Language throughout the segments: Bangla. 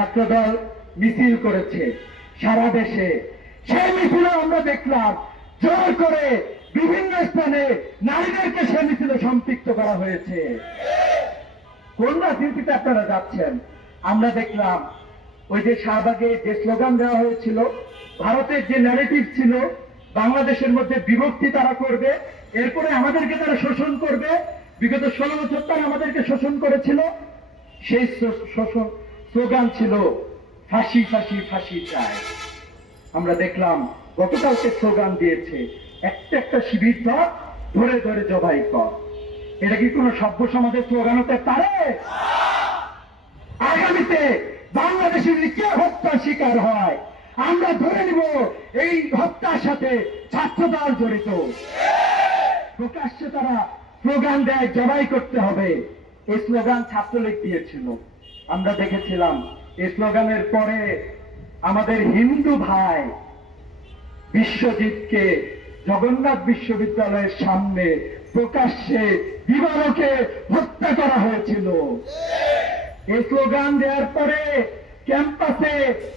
ছাত্রদল মিছিল করেছে সারা দেশে। সেই মিছিলে আমরা দেখলাম। জোর করে বিভিন্ন স্থানে নারীদেরকে সে মিছিলে সম্পৃক্ত করা হয়েছে। কোন রাজনীতিতে আপনারা যাচ্ছেন? আমরা দেখলাম ওই যে শাহবাগে যে স্লোগান দেওয়া হয়েছিল, ভারতের যে ন্যারেটিভ ছিল, বাংলাদেশের মধ্যে বিভক্তি তারা করবে, এরপরে আমাদেরকে তারা শোষণ করবে। বিগত ষোলো বছর তারা আমাদেরকে শোষণ করেছিল। সেই শোষণ স্লোগান ছিল, ফাঁসি ফাঁসি ফাঁসি চায় আমরা দেখলাম, গতকালকে স্লোগান দিয়েছে, একটা একটা শিবির ধর ধরে ধরে জবাই কর এটা কি কোনো সভ্য সমাজের স্লোগান হতে পারে? আগামীতে বাংলাদেশের কে হত্যার শিকার হয়। আমরা ধরে নিব এই হত্যার সাথে ছাত্রদল জড়িত। প্রকাশ্যে তারা স্লোগান দেয়, জবাই করতে হবে। এই স্লোগান ছাত্রলীগ দিয়েছিল। আমরা দেখেছিলাম এই স্লোগানের পরে আমাদের হিন্দু ভাই বিশ্বজিৎকে জগন্নাথ বিশ্ববিদ্যালয়ের সামনে প্রকাশ্যে বিমানকে হত্যা করা হয়েছিল। এই স্লোগান দেওয়ার পরে ক্যাম্পাসে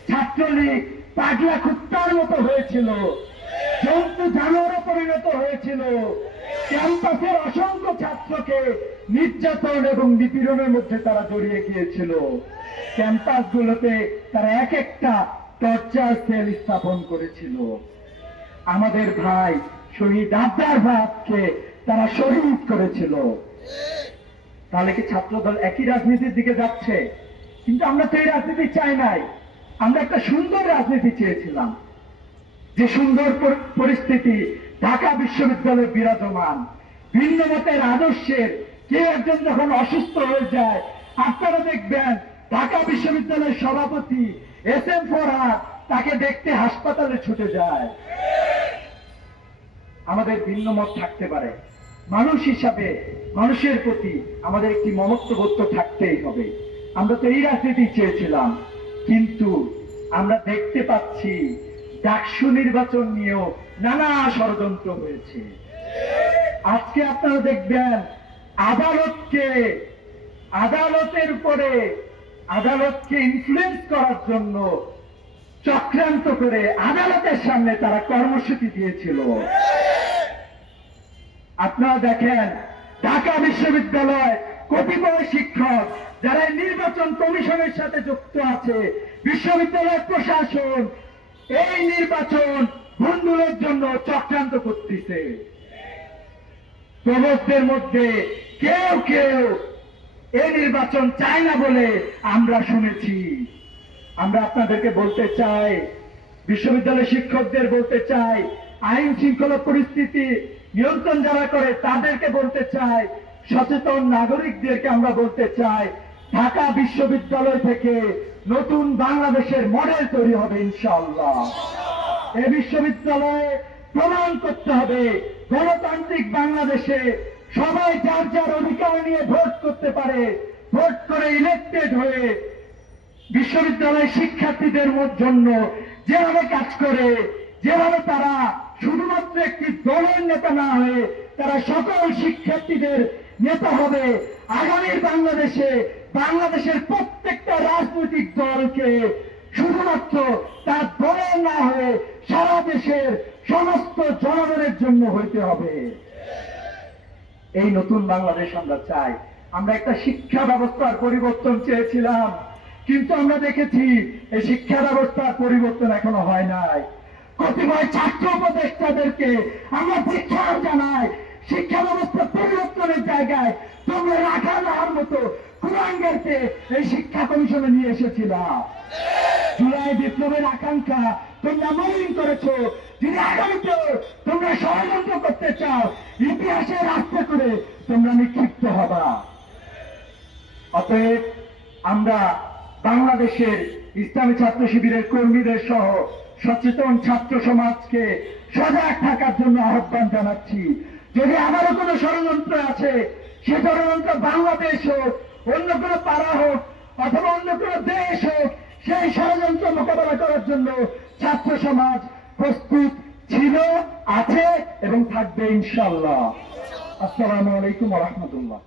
ছাত্রলীগ পাগলা কুত্তার মতো হয়েছিল। নির্যাতন এবং নিপীড়নের মধ্যে তারা জড়িয়ে গিয়েছিল। ক্যাম্পাসগুলোতে তারা এক একটা টর্চার সেল স্থাপন করেছিল। আমাদের ভাই শহীদ আবদার ভাবকে তারা শহীদ করেছিল। তাহলে কি ছাত্রদল একই রাজনীতির দিকে যাচ্ছে? কিন্তু আমরা তো এই রাজনীতি চাই নাই। আমরা একটা সুন্দর রাজনীতি চেয়েছিলাম। যে সুন্দর পরিস্থিতি ঢাকা বিশ্ববিদ্যালয়ে বিরাজমান। ভিন্ন মতের আদর্শের কে একজন যখন অসুস্থ হয়ে যায়, আপনারা দেখবেন ঢাকা বিশ্ববিদ্যালয়ের সভাপতি এস এম ফরহাদ তাকে দেখতে হাসপাতালে ছুটে যায়। আমাদের ভিন্ন মত থাকতে পারে। মানুষ হিসাবে, মানুষের প্রতি আমাদের একটি মমত্ববোধ থাকতেই হবে। আমরা তো এই রাজনীতি চেয়েছিলাম, কিন্তু আমরা দেখতে পাচ্ছি ডাকসু নির্বাচন নিয়েও নানা ষড়যন্ত্র হয়েছে। আজকে আপনারা দেখবেন আদালতকে, আদালতের উপরে আদালতকে ইনফ্লুয়েন্স করার জন্য চক্রান্ত করে আদালতের সামনে তারা কর্মসূচি দিয়েছিল। আপনারা দেখেন, ঢাকা বিশ্ববিদ্যালয় কতিপয় শিক্ষক যারা নির্বাচন কমিশনের সাথে যুক্ত আছে বিশ্ববিদ্যালয় প্রশাসন এই নির্বাচন ভণ্ডুলের জন্য চক্রান্ত করতেছে। প্রবক্তের মধ্যে কেউ কেউ এই নির্বাচন চায় না বলে আমরা শুনেছি। আমরা আপনাদেরকে বলতে চাই বিশ্ববিদ্যালয় শিক্ষকদের বলতে চাই, আইন শৃঙ্খলা পরিস্থিতি নিয়ন্ত্রণ যারা করে তাদেরকে বলতে চাই, সচেতন নাগরিকদেরকে আমরা বলতে চাই, ঢাকা বিশ্ববিদ্যালয় থেকে নতুন বাংলাদেশের মডেল তৈরি হবে ইনশাআল্লাহ। এ বিশ্ববিদ্যালয়ে প্রমাণ করতে হবে। গণতান্ত্রিক বাংলাদেশে সবাই যার যার অধিকার নিয়ে ভোট করতে পারে, ভোট করে ইলেক্টেড হয়ে বিশ্ববিদ্যালয় শিক্ষার্থীদের জন্য যেভাবে কাজ করে, যেভাবে তারা শুধুমাত্র একটি দলের নেতা না হয়ে তারা সকল শিক্ষার্থীদের নেতা হবে, আগামীর বাংলাদেশে বাংলাদেশের প্রত্যেকটা রাজনৈতিক দলকে শুধুমাত্র তার দলের না হয়ে সারা দেশের সমস্ত জনগণের জন্য হইতে হবে। এই নতুন বাংলাদেশ আমরা চাই। আমরা একটা শিক্ষা ব্যবস্থার পরিবর্তন চেয়েছিলাম, কিন্তু আমরা দেখেছি এই শিক্ষা ব্যবস্থার পরিবর্তন এখনও হয় নাই। কতিপয় ছাত্র উপদেষ্টাদেরকে আমরা শিক্ষা জানাই, শিক্ষা ব্যবস্থা পরিবর্তনের জায়গায় তোমরা রাখা দেওয়ার মতো কুরাঙ্গেরকে এই শিক্ষা কমিশনে নিয়ে এসেছিলাম। জুলাই বিপ্লবের আকাঙ্ক্ষা তোমরা মলিন করেছ। যদি আগামীতে তোমরা ষড়যন্ত্র করতে চাও, ইতিহাসে রাস্তা করে তোমরা নিক্ষিপ্ত হবা। অতএব আমরা বাংলাদেশের ইসলামী ছাত্র শিবিরের কর্মীদের সহ সচেতন ছাত্র সমাজকে সজাগ থাকার জন্য আহ্বান জানাচ্ছি। যদি আমারও কোনো ষড়যন্ত্র আছে, সে ষড়যন্ত্র বাংলাদেশ হোক, অন্য কোনো পাড়া হোক, অথবা অন্য কোনো দেশ হোক, সেই ষড়যন্ত্র মোকাবেলা করার জন্য ছাত্র সমাজ প্রস্তুত ছিল আছে এবং থাকবে ইনশাল্লাহ আসসালামু আলাইকুম রহমতুল্লাহ।